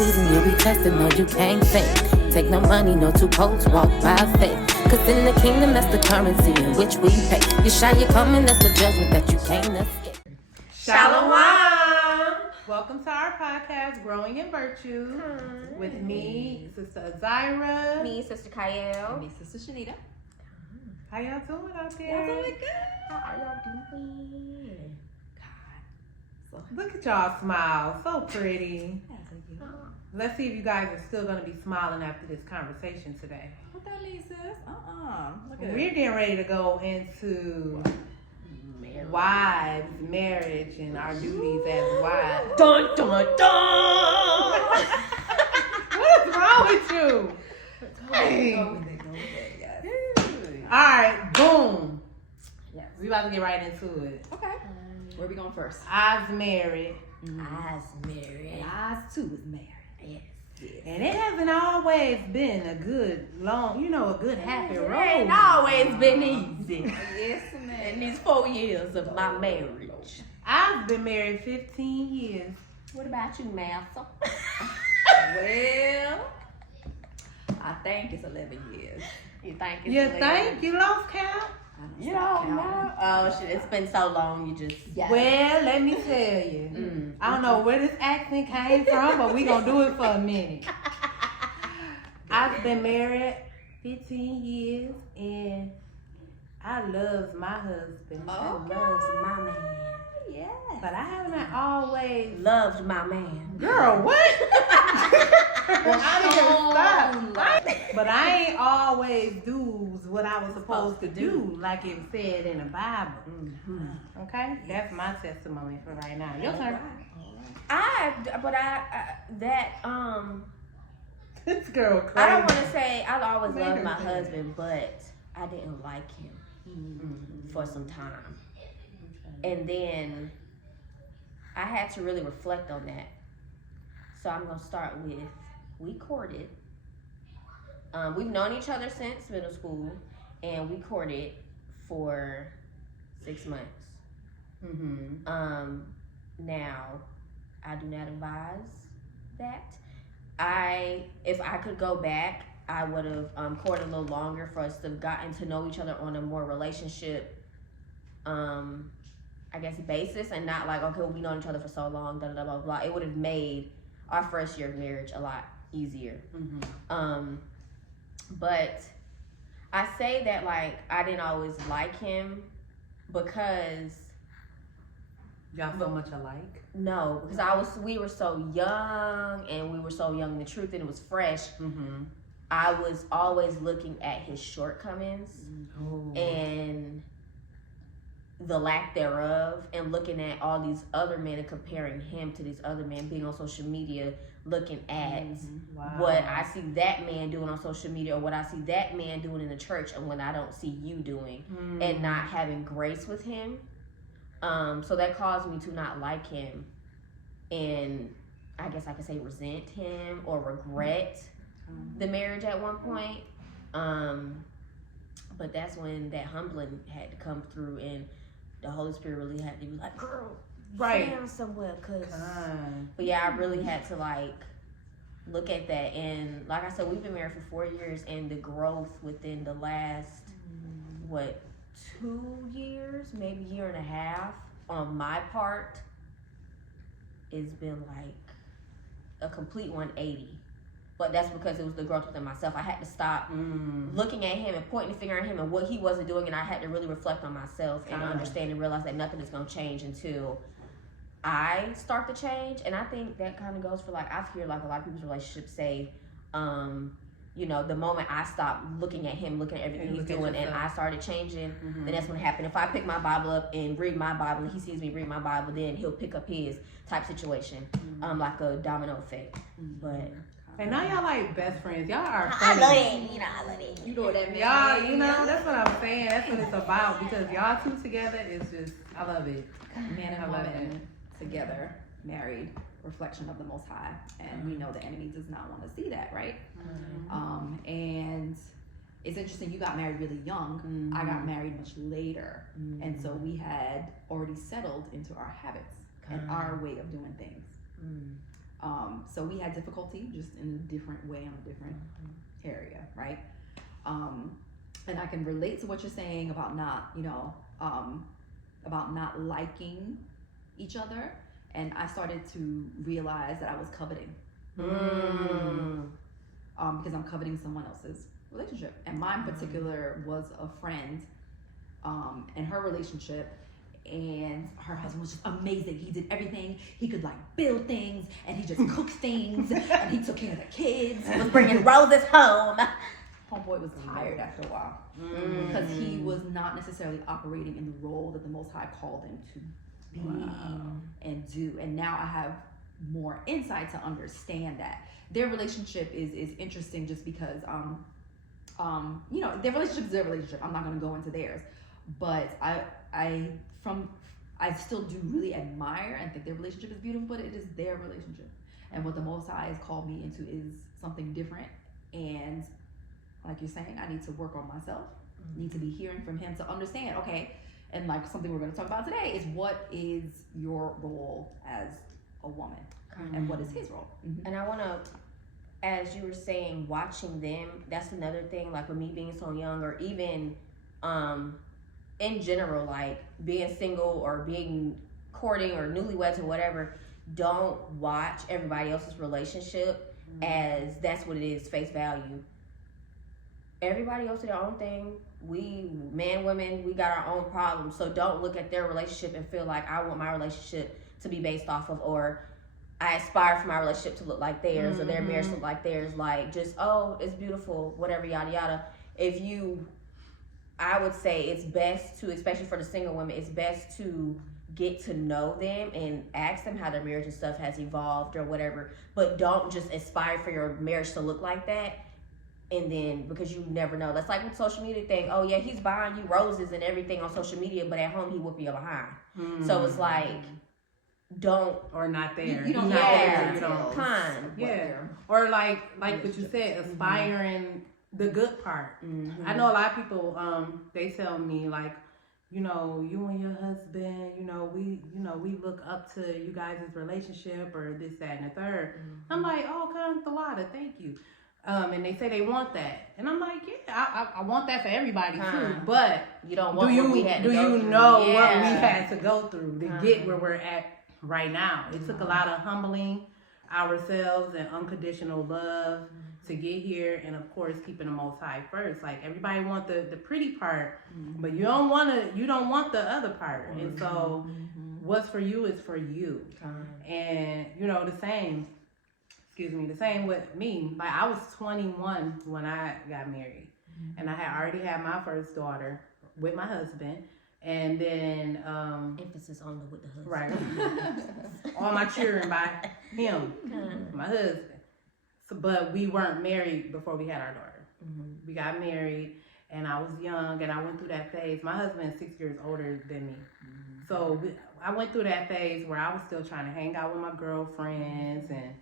season, you'll be tested, no, you can't fake. Take no money, no two coats, walk by faith. Cause in the kingdom, that's the currency in which we pay. You shine, you coming, that's the judgment that you can't escape. Shalom! Welcome to our podcast, Growing in Virtue, with me, Sister Azira. Me, Sister Kyle. Me, Sister Shanita. How y'all doing out there? Y'all doing good. How are y'all doing? Look at y'all smile, so pretty. Yeah, thank you. Let's see if you guys are still going to be smiling after this conversation today. What that means, sis? Look at We're getting ready to go into wives, marriage, and our duties as wives. Dun, dun, dun! What is wrong with you? Dang. All right, boom. Yes. We about to get right into it. Okay. Where we going first? I's married. I's married. And I too is married. Yes. And it hasn't always been a good, long, a good happy road. It ain't always been easy. Yes, ma'am. In these 4 years of my marriage. I've been married 15 years. What about you, Master? Well, I think it's 11 years. You think it's You illegal? think you lost count? You don't know? Oh, shit. It's been so long, you just... Yes. Well, let me tell you. I don't know where this accent came from, but we gonna do it for a minute. I've been married 15 years, and I love my husband. Okay. Loves my man. Yeah. But I haven't always... Loved my man. Girl, what? I didn't stop. But I ain't always do what I was supposed to do, like it said in the Bible. Okay? That's my testimony for right now. Your turn. This girl crazy. I don't want to say I've always loved my husband, but I didn't like him for some time. And then I had to really reflect on that. So I'm going to start with, we courted. We've known each other since middle school, and we courted for 6 months. Now, I do not advise that. If I could go back, I would have courted a little longer for us to have gotten to know each other on a more relationship, I guess, basis, and not like, okay, well, we known each other for so long, blah, blah, blah, blah. It would have made our first year of marriage a lot easier. But I say that, like, I didn't always like him because... Y'all so much alike? No, because we were so young, and we were so young in the truth, and it was fresh. I was always looking at his shortcomings and the lack thereof, and looking at all these other men and comparing him to these other men, being on social media, looking at what I see that man doing on social media, or what I see that man doing in the church, and what I don't see you doing, and not having grace with him. So that caused me to not like him, and I guess I could say resent him or regret the marriage at one point. But that's when that humbling had to come through, and the Holy Spirit really had to be like, girl, Right. down somewhere, but yeah, I really had to like look at that. And like I said, we've been married for 4 years, and the growth within the last 2 years, maybe year and a half, on my part, has been like a complete 180. But that's because it was the growth within myself. I had to stop looking at him and pointing the finger at him and what he wasn't doing, and I had to really reflect on myself and understand and realize that nothing is going to change until I start to change. And I think that kind of goes for, like, I've heard like a lot of people's relationships say, the moment I stopped looking at him, looking at everything he's doing, and I started changing, then that's when it happened. If I pick my Bible up and read my Bible, and he sees me read my Bible, then he'll pick up his type situation, like a domino effect. But and now y'all like best friends. Y'all are I funny. love it. I love it. You know what that means? Y'all, that's what I'm saying. That's what it's about, because y'all two together is just, I love it. Man and I love woman together, married, reflection of the Most High, and we know the enemy does not want to see that, right? And it's interesting, you got married really young. I got married much later, and so we had already settled into our habits and our way of doing things. So we had difficulty just in a different way, in a different area, right? And I can relate to what you're saying about not, about not liking each other. And I started to realize that I was coveting. Because I'm coveting someone else's relationship. And mine in particular was a friend, and her relationship, and her husband was just amazing. He did everything. He could like build things, and he just cooked things, and he took care of the kids. Was bringing roses home. Homeboy was tired after a while because he was not necessarily operating in the role that the Most High called him to be and do. And now I have more insight to understand that their relationship is interesting just because their relationship is their relationship. I'm not going to go into theirs, but I still do really admire and think their relationship is beautiful, but it is their relationship. And what the Most High has called me into is something different. And like you're saying, I need to work on myself. Need to be hearing from him to understand, okay, and like something we're going to talk about today is what is your role as a woman and what is his role. And I want to, as you were saying, watching them, that's another thing, like with me being so young, or even in general, like being single or being courting or newlyweds or whatever, don't watch everybody else's relationship as that's what it is, face value. Everybody else do their own thing. We, men, women, we got our own problems. So don't look at their relationship and feel like I want my relationship to be based off of, or I aspire for my relationship to look like theirs or their marriage to look like theirs. Like just, oh, it's beautiful, whatever, yada, yada. I would say it's best to, especially for the single women, it's best to get to know them and ask them how their marriage and stuff has evolved or whatever. But don't just aspire for your marriage to look like that. And then, because you never know. That's like with social media thing. Oh, yeah, he's buying you roses and everything on social media, but at home he whooping you behind. So it's like, don't. Or not there. You don't not have there. Time. Yeah. Or like what you said, aspiring the good part. I know a lot of people, they tell me like, you and your husband, we look up to you guys' relationship or this, that, and the third. I'm like, oh, Kantalada, thank you. And they say they want that, and I'm like, yeah, I want that for everybody too. But you don't want what we had to go through. What we had to go through to get where we're at right now? It took a lot of humbling ourselves and unconditional love to get here, and of course keeping the Most High first. Like everybody want the pretty part, but you don't want the other part. And so what's for you is for you. And the same with me. Like I was 21 when I got married, and I had already had my first daughter with my husband, and then emphasis on with the husband, right? All my children by him, my husband. So, but we weren't married before we had our daughter. We got married, and I was young, and I went through that phase. My husband is 6 years older than me, so I went through that phase where I was still trying to hang out with my girlfriends and.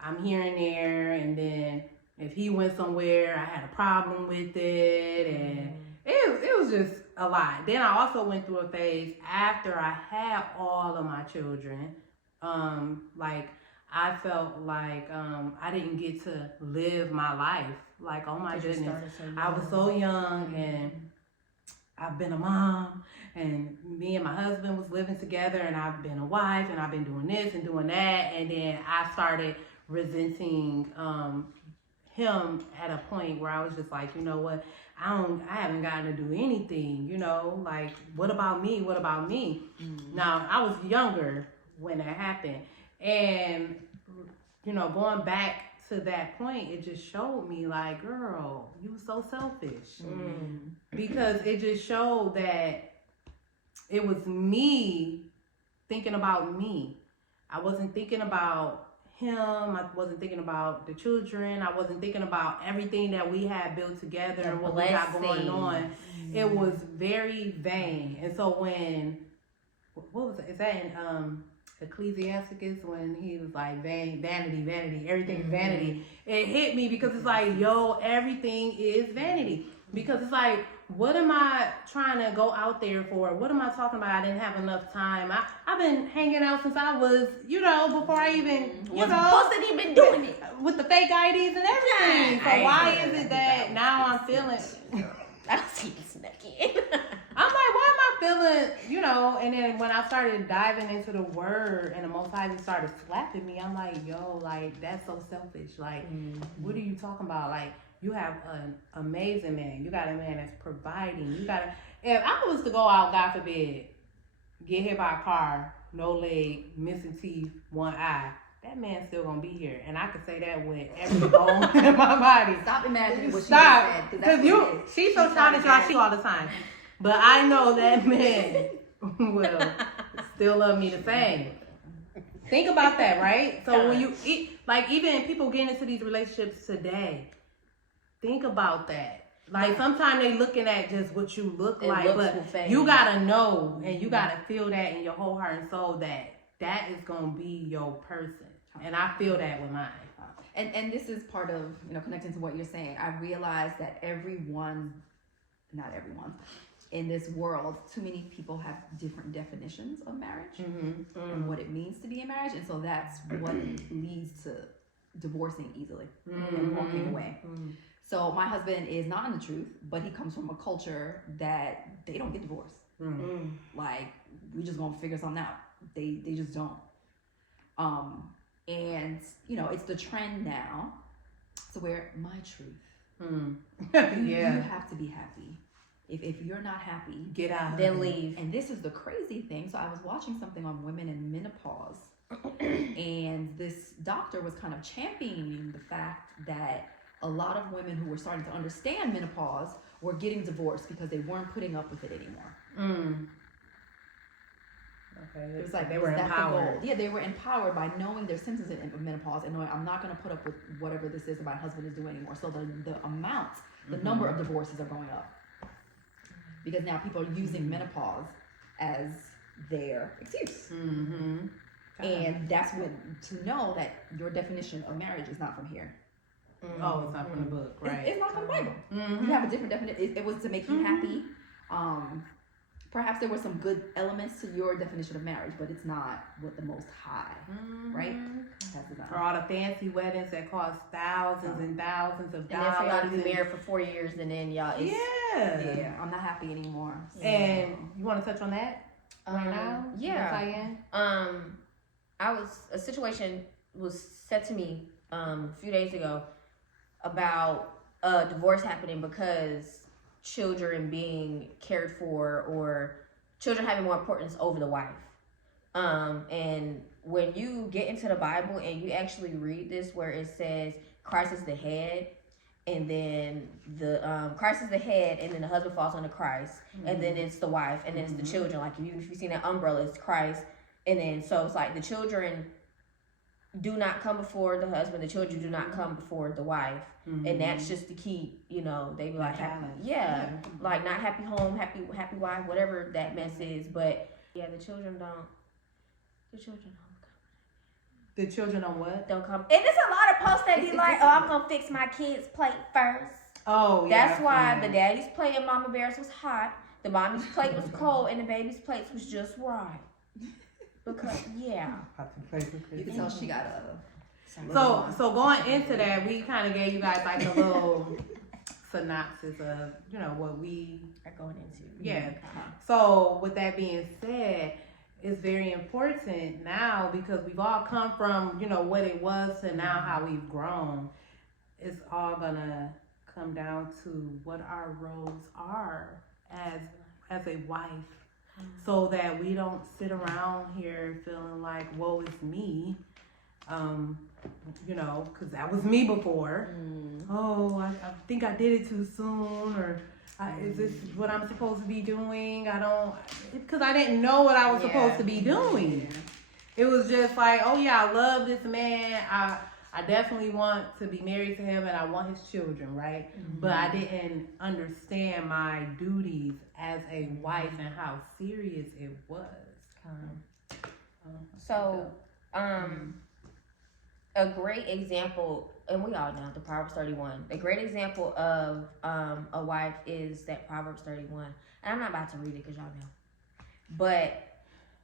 I'm here and there, and then if he went somewhere, I had a problem with it, and it was just a lot. Then I also went through a phase after I had all of my children, like I felt like I didn't get to live my life. Like, oh my goodness, I was so young, and I've been a mom, and me and my husband was living together, and I've been a wife, and I've been doing this and doing that, and then I started resenting him at a point where I was just like, you know what, I haven't gotten to do anything, like what about me? Now I was younger when that happened, and going back to that point, it just showed me like, girl, you were so selfish, because it just showed that it was me thinking about me. I wasn't thinking about him. I wasn't thinking about the children. I wasn't thinking about everything that we had built together and what we got going on. It was very vain. And so when, what was it? Is that in Ecclesiasticus, when he was like, vanity, everything's vanity. It hit me because it's like, everything is vanity. Because it's like, what am I trying to go out there for? What am I talking about? I didn't have enough time. I've been hanging out since I was, before I even, wasn't even doing it with the fake IDs and everything. So why is it that now I'm feeling? I see you snuck in. I'm like, why am I feeling, and then when I started diving into the word and the Most High just started slapping me, I'm like, yo, like, that's so selfish. Like, what are you talking about? Like, you have an amazing man. You got a man that's providing. If I was to go out, God forbid, get hit by a car, no leg, missing teeth, one eye, that man's still gonna be here. And I can say that with every bone in my body. Stop imagining what Stop. she said. Because she's so childish, I see all the time. But I know that man will still love me the same. Think about that, right? So when you even people getting into these relationships today, think about that. Like sometimes they looking at just what you look like, but you gotta know and you gotta feel that in your whole heart and soul that is gonna be your person. And I feel that with mine. And this is part of, connecting to what you're saying. I realize that not everyone, in this world, too many people have different definitions of marriage and what it means to be in marriage. And so that's what leads to divorcing easily and walking away. So my husband is not in the truth, but he comes from a culture that they don't get divorced. Like, we just gonna figure something out. They just don't. And it's the trend now to where my truth. You have to be happy. If you're not happy, get out. Then leave. And this is the crazy thing. So I was watching something on women in menopause, and this doctor was kind of championing the fact that a lot of women who were starting to understand menopause were getting divorced because they weren't putting up with it anymore. Okay. It was like they were empowered. Yeah, they were empowered by knowing their symptoms of menopause and knowing I'm not going to put up with whatever this is that my husband is doing anymore. So the amount, the number of divorces are going up because now people are using menopause as their excuse. And that's when to know that your definition of marriage is not from here. Oh, it's not from the book, right? It's not from the Bible. You have a different definition. It was to make you happy. Perhaps there were some good elements to your definition of marriage, but it's not what the Most High, right? For all the fancy weddings that cost thousands and thousands of dollars. And then for y'all to be married for 4 years and then y'all... Yeah, I'm not happy anymore. So. And you want to touch on that right now? Yeah. A situation was said to me a few days ago about a divorce happening because children being cared for or children having more importance over the wife. And when you get into the Bible and you actually read this where it says Christ is the head and then the Christ is the head and then the husband falls under Christ and then it's the wife and then it's the children. Like if you see that umbrella, it's Christ. And then so it's like the children do not come before the husband, the children do not come before the wife. And that's just to keep, they be like, like not happy home, happy wife, whatever that mess is. But the children don't come. The children on what? Don't come. And there's a lot of posts that be like, I'm going to fix my kid's plate first. Oh, yeah. That's why the daddy's plate in Mama Bear's was hot, the mommy's plate was cold, and the baby's plate was just right. Because, you can tell she got a... So going into that, we kind of gave you guys like a little synopsis of, what we are going into. Yeah. So with that being said, it's very important now because we've all come from, what it was to now how we've grown. It's all gonna come down to what our roles are as a wife. So that we don't sit around here feeling like, woe is me. Because that was me before. Oh, I think I did it too soon, or is this what I'm supposed to be doing? Because I didn't know what I was supposed to be doing. It was just like, oh yeah, I love this man. I definitely want to be married to him and I want his children, right? But I didn't understand my duties as a wife and how serious it was. a great example, and we all know the Proverbs 31. A great example of a wife is that Proverbs 31. And I'm not about to read it because y'all know. But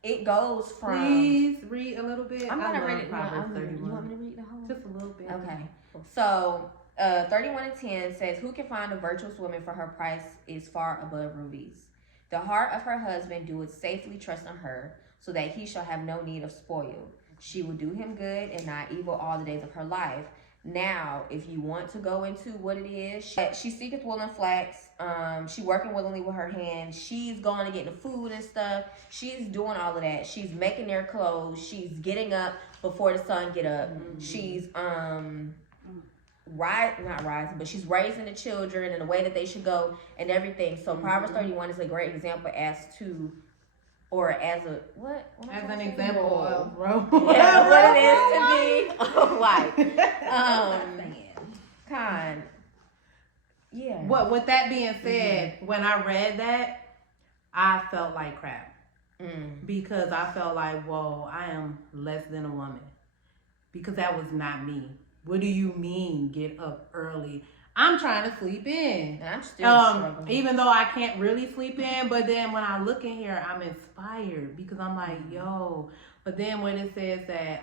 it goes from. Please read a little bit. I'm going to read it. Proverbs 31. You want me to read the whole? Just a little bit. Okay. So 31:10 says, "Who can find a virtuous woman, for her price is far above rubies? The heart of her husband doeth safely trust in her, so that he shall have no need of spoil. She will do him good and not evil all the days of her life." Now, if you want to go into what it is, she seeketh wool and flax. She working willingly with her hands. She's going to get the food and stuff. She's doing all of that. She's making their clothes. She's getting up before the sun get up. Mm-hmm. She's not rising, but she's raising the children in the way that they should go and everything. So Proverbs 31 is a great example as to, or as a what? As an example of yeah, what it is to be a wife. Yeah. What? With that being said, when I read that, I felt like crap because I felt like, whoa, I am less than a woman, because that was not me. What do you mean get up early? I'm trying to sleep in. I'm still struggling. Even though I can't really sleep in, but then when I look in here, I'm inspired because I'm like, yo. But then when it says that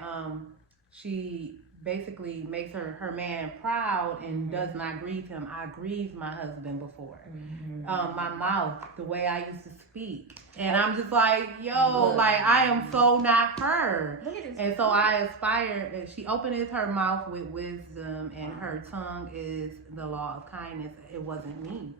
she basically makes her man proud and does not grieve him. I grieved my husband before. My mouth, the way I used to speak. And I'm just like, yo, like I am so not her. And so I aspire, she openeth her mouth with wisdom and her tongue is the law of kindness. It wasn't me.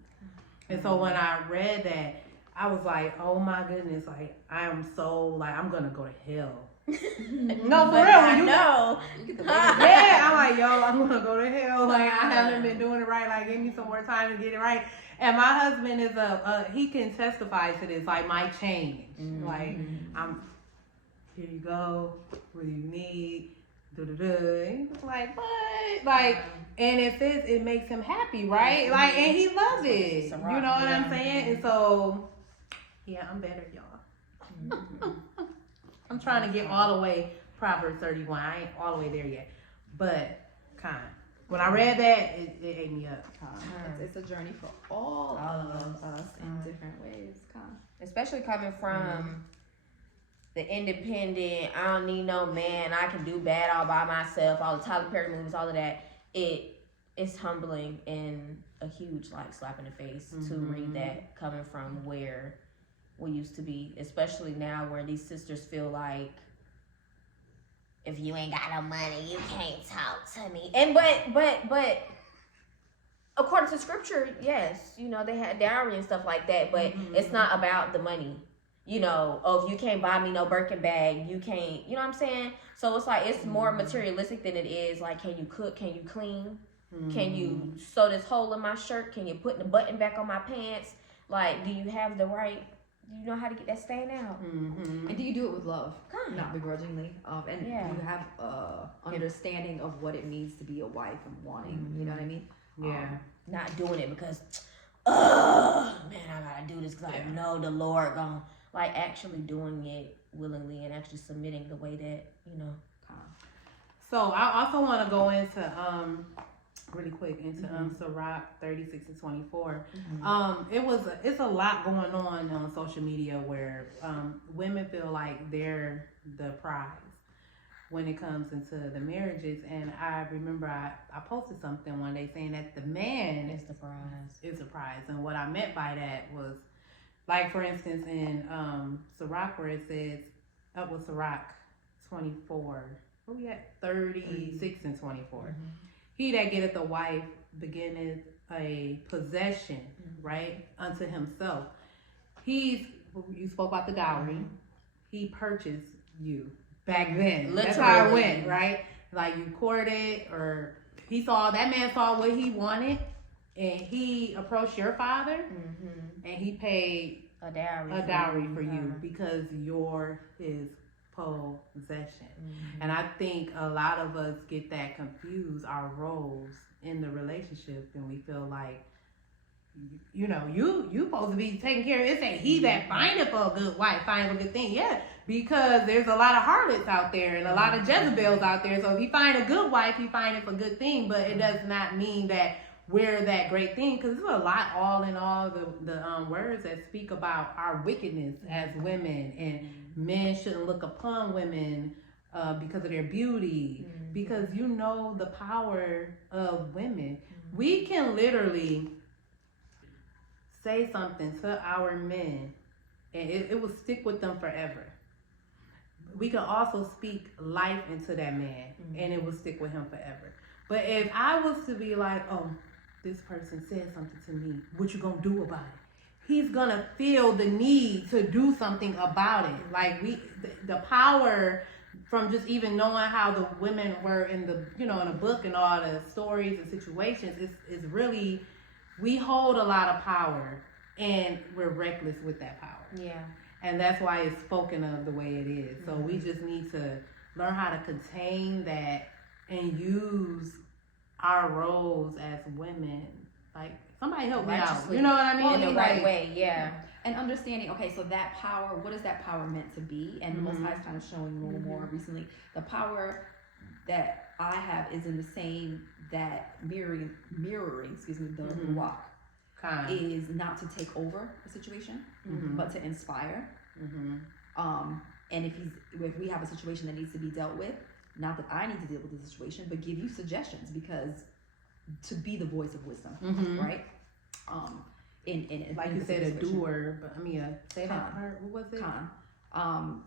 And so when I read that, I was like, oh my goodness, like I am so, like I'm going to go to hell. No, for real. You know. Yeah, I'm like, yo, I'm gonna go to hell. Like I haven't been doing it right. Like give me some more time to get it right. And my husband is he can testify to this. Like my change. Like I'm. Here you go. What do you need? He's like, what? Like, and it makes him happy, right? Like, and he loves it. You know what I'm saying? And so, yeah, I'm better, y'all. I'm trying to get all the way Proverbs 31. I ain't all the way there yet, but when I read that, it ate me up. It's a journey for all of us in different ways. Especially coming from the independent, I don't need no man, I can do bad all by myself, all the Tyler Perry movies, all of that. It's humbling and a huge like slap in the face to read that coming from where we used to be, especially now where these sisters feel like if you ain't got no money, you can't talk to me. And but according to scripture, yes, you know, they had dowry and stuff like that, but it's not about the money. You know, oh, if you can't buy me no Birkin bag, you can't, you know what I'm saying? So it's like, it's more materialistic than it is like, can you cook? Can you clean? Can you sew this hole in my shirt? Can you put the button back on my pants? Like, do you have the right, do you know how to get that stain out? And do you do it with love, not begrudgingly? And do you have understanding of what it means to be a wife and wanting, you know what I mean? Yeah. Not doing it because, man, I gotta do this because I know the Lord gonna, like actually doing it willingly and actually submitting the way that, you know. So I also want to go into, really quick into Sirach 36 and 24. It's a lot going on social media where women feel like they're the prize when it comes into the marriages. And I remember I posted something one day saying that the man is the prize. Is the prize. And what I meant by that was, like for instance in Sirach where it says, with Sirach 24, where we at 36 and 24. He that getteth a wife beginneth a possession, right, unto himself. You spoke about the dowry. He purchased you back then. Literally. That's how it went, right? Like you courted, or that man saw what he wanted, and he approached your father, and he paid a dowry for you because you're his possession. And I think a lot of us get that confused, our roles in the relationship, and we feel like you know, you supposed to be taking care of it. It ain't he that findeth for a good wife, find a good thing. Yeah, because there's a lot of harlots out there and a lot of Jezebels out there. So if he find a good wife, he find it for a good thing. But it does not mean that we're that great thing, because there's a lot, all in all, the words that speak about our wickedness as women, and men shouldn't look upon women because of their beauty, because you know the power of women. We can literally say something to our men and it will stick with them forever. We can also speak life into that man and it will stick with him forever. But if I was to be like, oh, this person said something to me, what you gonna do about it? He's gonna feel the need to do something about it. Like the power from just even knowing how the women were in the, you know, in the book and all the stories and situations is really, we hold a lot of power and we're reckless with that power. Yeah. And that's why it's spoken of the way it is. So we just need to learn how to contain that and use our roles as women. Like, somebody help me out. You know what I mean? In the right way, yeah. And understanding, okay, so that power, what is that power meant to be? And the Most High is kind of showing a little more recently. The power that I have is in the same, that mirroring, the walk is not to take over a situation, but to inspire. And if we have a situation that needs to be dealt with, not that I need to deal with the situation, but give you suggestions, because to be the voice of wisdom, right? In like you said, a doer, but I mean, say that part. What was it?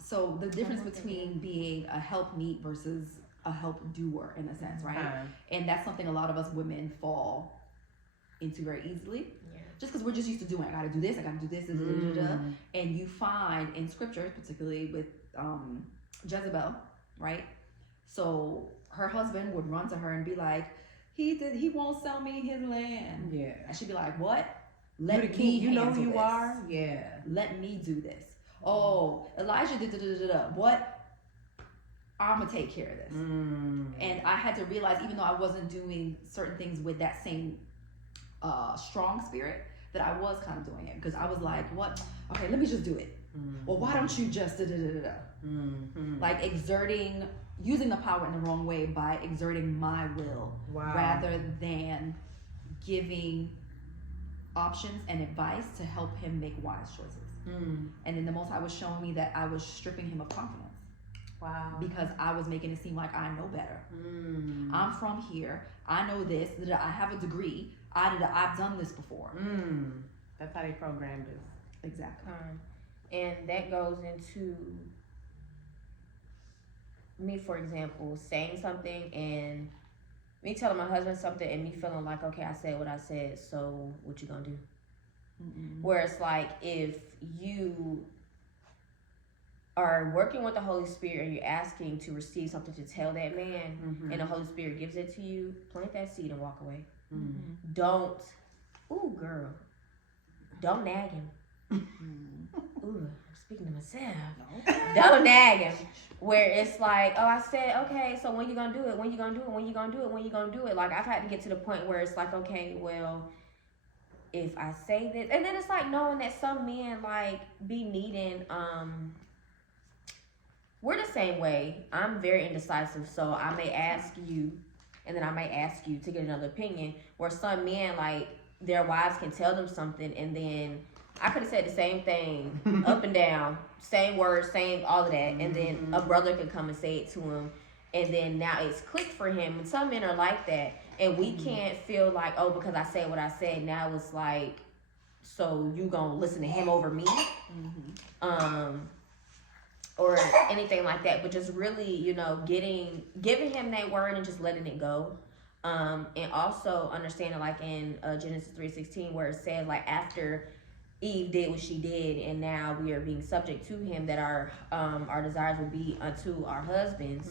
So the difference between being a helpmeet versus a help doer, in a sense, right? And that's something a lot of us women fall into very easily. Yeah. Just because we're just used to doing, I gotta do this, and you find in scripture, particularly with Jezebel, right? So her husband would run to her and be like, he won't sell me his land. Yeah. And she'd be like, what? Let me you know who you this. are? Yeah. Let me do this. Oh, Elijah did what? I'm gonna take care of this. And I had to realize, even though I wasn't doing certain things with that same strong spirit, that I was kind of doing it, because I was like, what? Okay, let me just do it. Well, why don't you just like using the power in the wrong way by exerting my will, rather than giving options and advice to help him make wise choices. And then the Most High was showing me that I was stripping him of confidence. Because I was making it seem like I know better. I'm from here. I know this. I have a degree. I've done this before. That's how they programmed us. Exactly. And that goes into me, for example, saying something and me telling my husband something and me feeling like, okay, I said what I said, so what you gonna do? Where it's like, if you are working with the Holy Spirit and you're asking to receive something to tell that man, and the Holy Spirit gives it to you, plant that seed and walk away. Don't nag him. Ooh, I'm speaking to myself. Don't nag him. Where it's like, oh, I said, okay, so when you gonna do it? When you gonna do it? When you gonna do it? When you gonna do it? Like, I've had to get to the point where it's like, okay, well, if I say this, and then it's like knowing that some men like be needing, we're the same way. I'm very indecisive, so I may ask you, and then I might ask you to get another opinion, where some men, like, their wives can tell them something, and then I could have said the same thing up and down, same words, same all of that, and then a brother could come and say it to him, and then now it's clicked for him. And some men are like that, and we can't feel like, oh, because I said what I said, now it's like, so you gonna listen to him over me, or anything like that. But just really, you know, giving him that word and just letting it go. And also understanding, like in Genesis 3:16, where it says, like, after Eve did what she did, and now we are being subject to him, that our desires will be unto our husbands.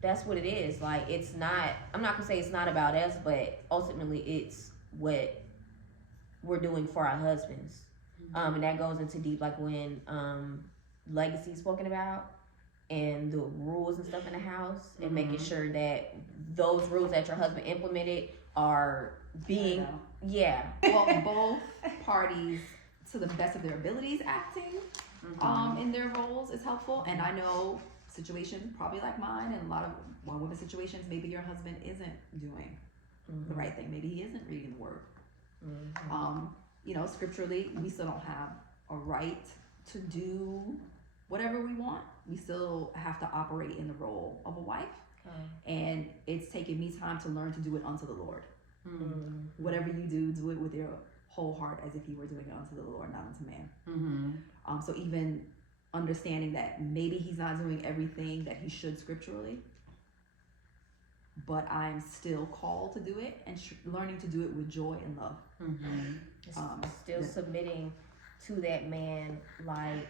That's what it is. Like, it's not, I'm not gonna say it's not about us, but ultimately it's what we're doing for our husbands. And that goes into deep, like when legacy is spoken about, and the rules and stuff in the house, and making sure that those rules that your husband implemented are being, well, both parties, to the best of their abilities, acting in their roles is helpful. And I know situations probably like mine, and a lot of women situations, maybe your husband isn't doing the right thing. Maybe he isn't reading the word. You know, scripturally, we still don't have a right to do whatever we want. We still have to operate in the role of a wife. And it's taken me time to learn to do it unto the Lord. Whatever you do it with your whole heart, as if you were doing it unto the Lord, not unto man. So even understanding that maybe he's not doing everything that he should scripturally, but I'm still called to do it, and learning to do it with joy and love. Still submitting to that man like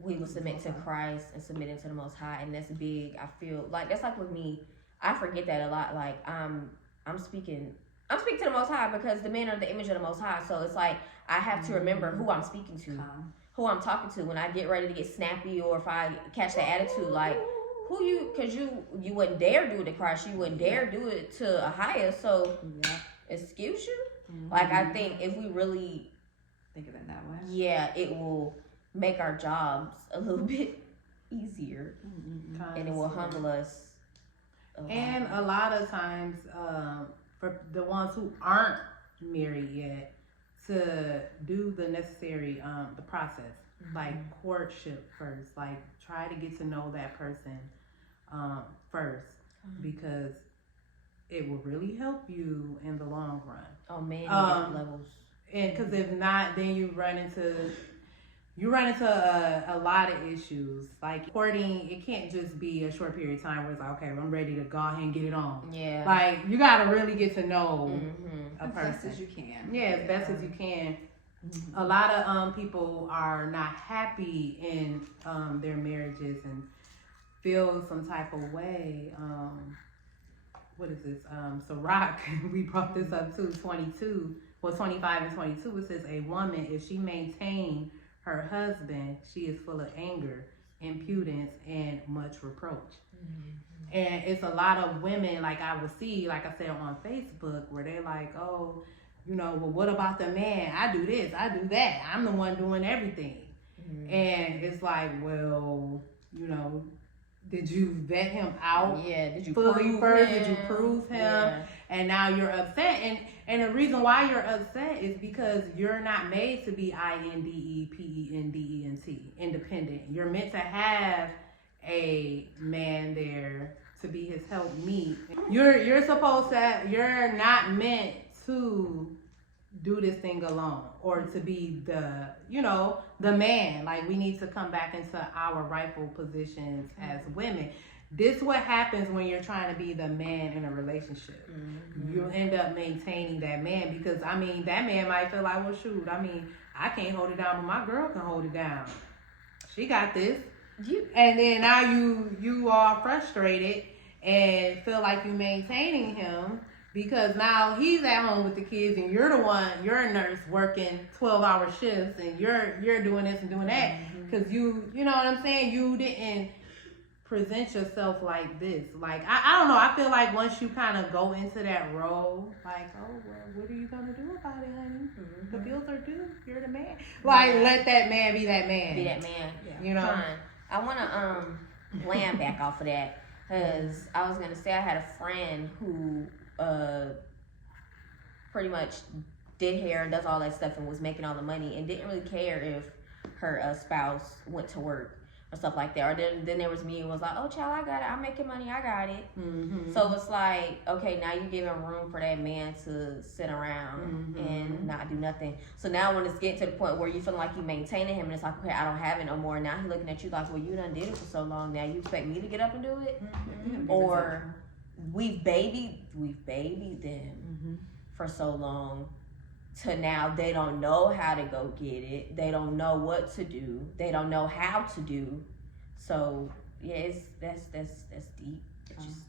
we will submit to Christ and submitting to the Most High. And that's big. I feel like that's like with me, I forget that a lot. Like I'm speaking to the Most High because the men are the image of the Most High. So it's like I have to remember who I'm speaking to, who I'm talking to when I get ready to get snappy, or if I catch the attitude, like who you, because you wouldn't dare do it to Christ, you wouldn't dare do it to a higher. So excuse you. Like I think if we really think of it that way, it will make our jobs a little bit easier, and it will humble us. And a lot of times, for the ones who aren't married yet, to do the necessary the process, like courtship first, like try to get to know that person first, because it will really help you in the long run. Oh man, different levels. And because if not, then you run into a lot of issues. Like courting, it can't just be a short period of time where it's like, okay, I'm ready to go ahead and get it on. Yeah. Like you gotta really get to know a person. as best as you can. Yeah, as best as you can. A lot of people are not happy in their marriages and feel some type of way. What is this? So Rock, we brought this up too, 25 and 22. It says a woman, if she maintain her husband, she is full of anger, impudence, and much reproach. And it's a lot of women, like I would see, like I said, on Facebook, where they're like, oh, you know, well, what about the man? I do this, I do that. I'm the one doing everything. And it's like, well, you know, did you vet him out? Yeah, did you fully prove first? him? Did you prove him? Yeah. And now you're upset. And the reason why you're upset is because you're not made to be independent, independent. You're meant to have a man there to be his helpmeet. You're supposed to, you're not meant to do this thing alone, or to be the, you know, the man. Like, we need to come back into our rightful positions as women. This is what happens when you're trying to be the man in a relationship. You end up maintaining that man, because I mean, that man might feel like, well, shoot, I mean, I can't hold it down, but my girl can hold it down. She got this. And then now you are frustrated and feel like you're maintaining him, because now he's at home with the kids and you're a nurse working 12-hour shifts, and you're doing this and doing that, because you know what I'm saying? You didn't present yourself like this. Like, I don't know. I feel like once you kind of go into that role, like, oh, well, what are you going to do about it, honey? The bills are due. You're the man. Like, let that man be that man. Be that man. Yeah. You know? Fine. I want to land back off of that, because I was going to say I had a friend who pretty much did hair and does all that stuff and was making all the money and didn't really care if her spouse went to work or stuff like that. Or then there was me and was like, oh, child, I got it. I'm making money. I got it. So it's like, okay, now you're giving room for that man to sit around and not do nothing. So now when it's getting to the point where you feel like you maintaining him and it's like, okay, I don't have it no more. Now he's looking at you like, well, you done did it for so long. Now you expect me to get up and do it? Or we've babied them for so long, to now they don't know how to go get it. They don't know what to do. They don't know how to do. So yeah, that's deep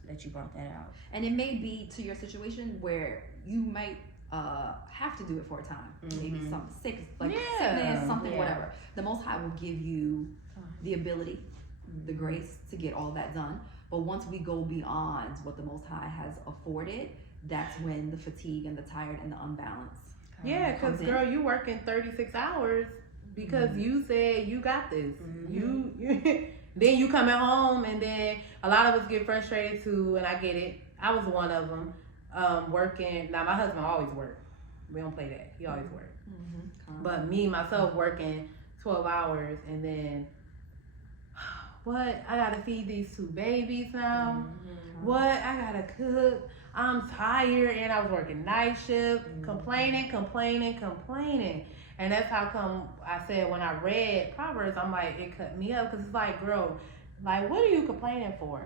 that you brought that out. And it may be to your situation where you might have to do it for a time. Maybe something sickness, something, whatever. The Most High will give you the ability, the grace to get all that done. But once we go beyond what the Most High has afforded, that's when the fatigue and the tired and the unbalance. Yeah, because comes in. girl, you working 36 hours because you said you got this. You then you coming home, and then a lot of us get frustrated too, and I get it. I was one of them. Working. Now my husband always worked. We don't play that. He always worked. But me myself working 12 hours, and then what? I gotta feed these 2 babies now. What? I gotta cook. I'm tired, and I was working night shift, complaining. And that's how come I said when I read Proverbs, I'm like, it cut me up, because it's like, girl, like, what are you complaining for?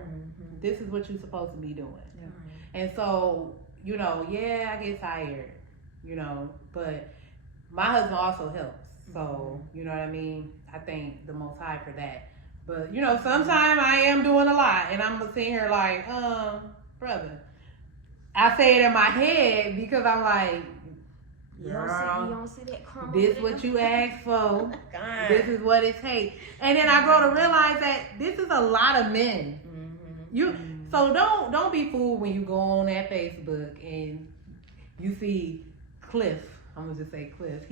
This is what you're supposed to be doing. And so, you know, yeah, I get tired, you know, but my husband also helps. So, you know what I mean? I thank the Most High for that. But, you know, sometimes I am doing a lot, and I'm sitting here like, brother. I say it in my head because I'm like, You girl, don't see that crumb this over what there? you asked for. God. This is what it takes. And then I grow to realize that this is a lot of men. So don't be fooled when you go on that Facebook and you see Cliff. I'm gonna just say Cliff.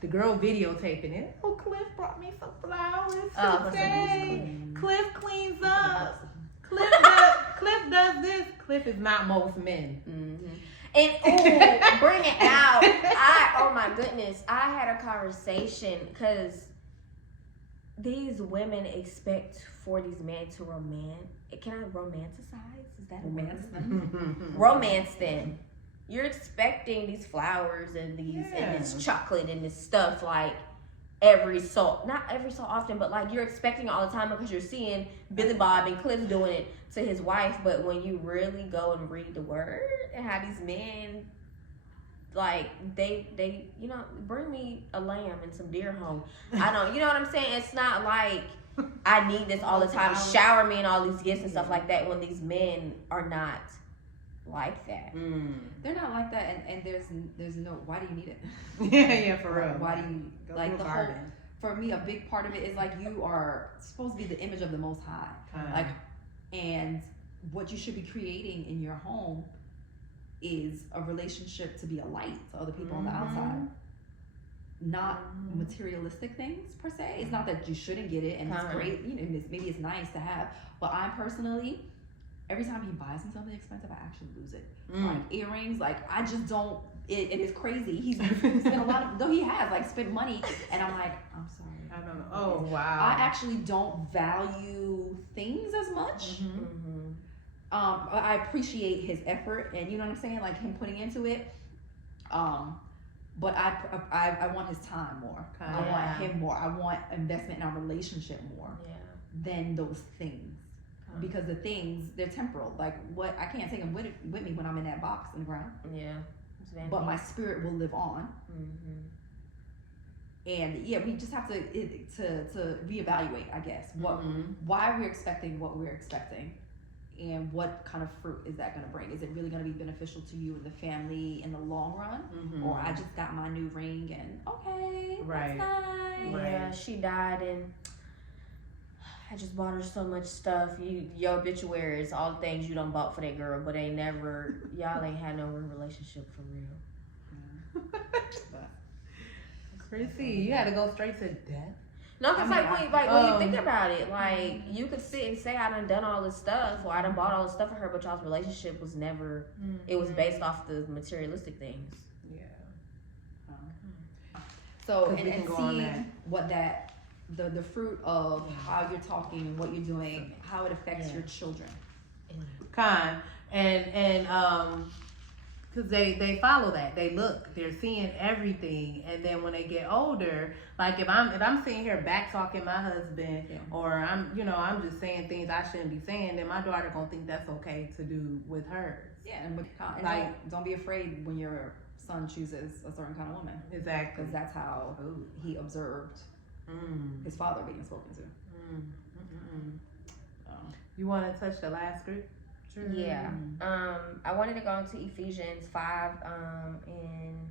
The girl videotaping it. Oh, Cliff brought me some flowers today. Cliff cleans up. Cliff does this. Cliff is not most men. And bring it out. Oh my goodness, I had a conversation because these women expect for these men to can I romanticize? Is that a word? Romance them. You're expecting these flowers and and this chocolate and this stuff like not every so often, but like you're expecting it all the time because you're seeing Billy Bob and Cliff doing it to his wife. But when you really go and read the word and how these men, like they you know, bring me a lamb and some deer home. I don't, you know what I'm saying? It's not like I need this all the time. Shower me and all these gifts and stuff like that when these men are not like that. They're not like that, and there's no, why do you need it? Yeah, for real. Why do you Go like to the a whole? garden. For me, a big part of it is like you are supposed to be the image of the Most High, like, and what you should be creating in your home is a relationship to be a light to other people on the outside. Not materialistic things per se. It's not that you shouldn't get it, and it's great. You know, maybe it's nice to have. But I personally, every time he buys me something expensive, I actually lose it. Like earrings, like I just don't. It is crazy. He's spent a lot of. Though he has like spent money, and I'm like, I'm sorry. I don't know. Oh wow. I actually don't value things as much. I appreciate his effort, and you know what I'm saying, like him putting into it. But I want his time more. I want him more. I want investment in our relationship more than those things. Because the things, they're temporal. Like what, I can't take them with me when I'm in that box in the ground. Yeah. But my spirit will live on. And yeah, we just have to reevaluate, I guess, why we're expecting what we're expecting, and what kind of fruit is that going to bring? Is it really going to be beneficial to you and the family in the long run, or I just got my new ring and okay, Right. that's nice. Yeah, she died and I just bought her so much stuff. Your obituaries, all the things you done bought for that girl, but y'all ain't had no real relationship for real. Chrissy, you had to go straight to death. No, because when you think about it, like you could sit and say I done all this stuff, or I done bought all this stuff for her, but y'all's relationship was never. It was based off the materialistic things. Yeah. So 'Cause we and can go on see that. what that the fruit of how you're talking and what you're doing, how it affects your children. And because they follow that, they're seeing everything, and then when they get older, like if I'm sitting here back talking my husband, or I'm just saying things I shouldn't be saying, then my daughter gonna think that's okay to do with hers. Yeah, and like don't be afraid when your son chooses a certain kind of woman. Exactly. Because that's how he observed his father being spoken to. You want to touch the last scripture? Yeah. I wanted to go into Ephesians 5 in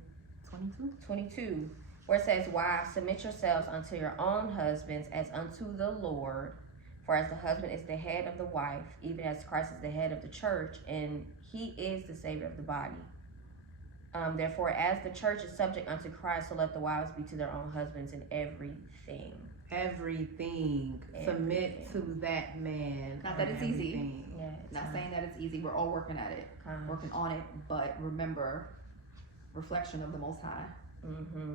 22, where it says, "Wives, submit yourselves unto your own husbands as unto the Lord. For as the husband is the head of the wife, even as Christ is the head of the church, and he is the Savior of the body. Therefore, as the church is subject unto Christ, so let the wives be to their own husbands in everything. Everything. Submit to that man. Not that it's easy. Everything. Yeah, Not saying that it's easy. We're all working at it, working on it. But remember, reflection of the Most High, Mm-hmm.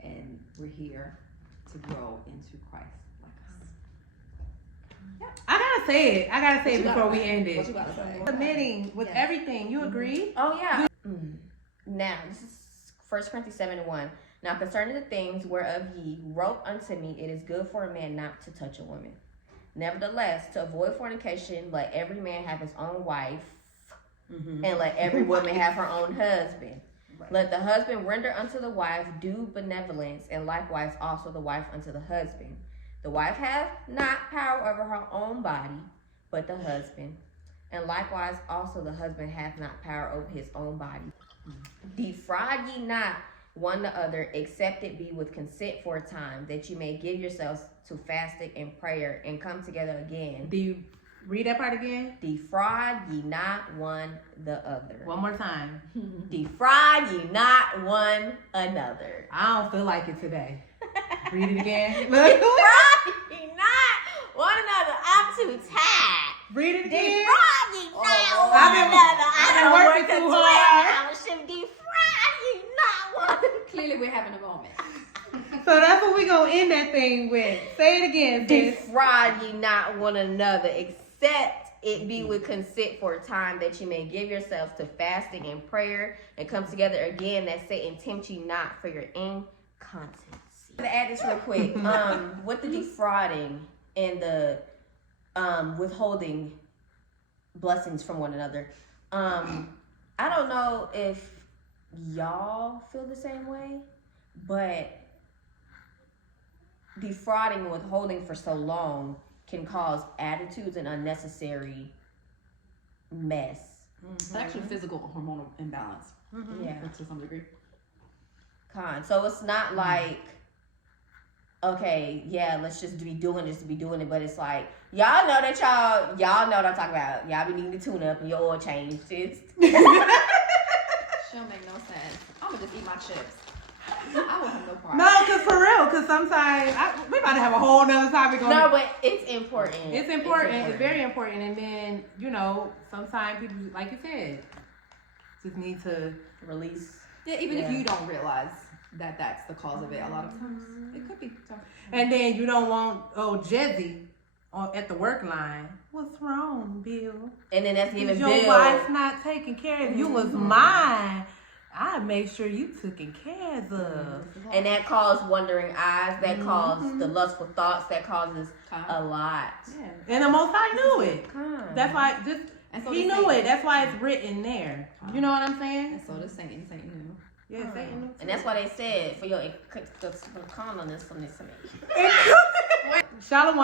and we're here to grow into Christ like us. I gotta say it. What you before gotta we say? end it. What you gotta say? Submitting with Yes. everything. You agree? Oh, yeah. Now, this is 1 Corinthians 7:1. Now, concerning the things whereof ye wrote unto me, it is good for a man not to touch a woman. Nevertheless, to avoid fornication, let every man have his own wife, and let every woman have her own husband. Right. Let the husband render unto the wife due benevolence, and likewise also the wife unto the husband. The wife hath not power over her own body, but the husband. And likewise also the husband hath not power over his own body. Defraud ye not one the other, except it be with consent for a time, that you may give yourselves to fasting and prayer, and come together again. Do you read that part again? Defraud ye not one the other. One more time. Defraud ye not one another. I don't feel like it today. Read it again. Defraud ye not one another. I'm too tired. Read it again. Defraud ye not Oh, one I've been- another. I've been I don't working work a too 12-hour shift. Defraud ye not one. Clearly, we're having a moment. So that's what we gonna end that thing with. Say it again, sis. Defraud ye not one another, except it be with consent for a time, that you may give yourselves to fasting and prayer, and come together again, that Satan tempt you not for your incontinency. To add this real quick, with the defrauding and the withholding blessings from one another, I don't know if y'all feel the same way, but defrauding and withholding for so long can cause attitudes and unnecessary mess. It's actually physical hormonal imbalance Yeah. to some degree. So it's not like, okay, yeah, let's just be doing this to be doing it, but it's like, y'all know y'all know what I'm talking about. Y'all be needing to tune up and your oil change. It's She'll make no sense. I'm gonna just eat my chips. I will have no problem. No, cause for real, cause sometimes we about to have a whole nother topic on no, it. but it's important. It's important. It's very important. And then, sometimes people, like you said, just need to release. Yeah, even if Yeah. you don't realize that that's the cause of it, a lot of times it could be. And then you don't want Jezzy at the work line. What's wrong, Bill? And then that's giving Your Bill. wife's not taking care of you. Was mine. I made sure you taken care of. And that caused wandering eyes. That caused the lustful thoughts. That causes a lot. Yeah. And the Most High knew it. That's why And so he does knew Satan. it. That's why it's written there. You know what I'm saying? And so does Satan. Satan knew. Yeah, Satan knew. And that's why they said for your economy. Shalom.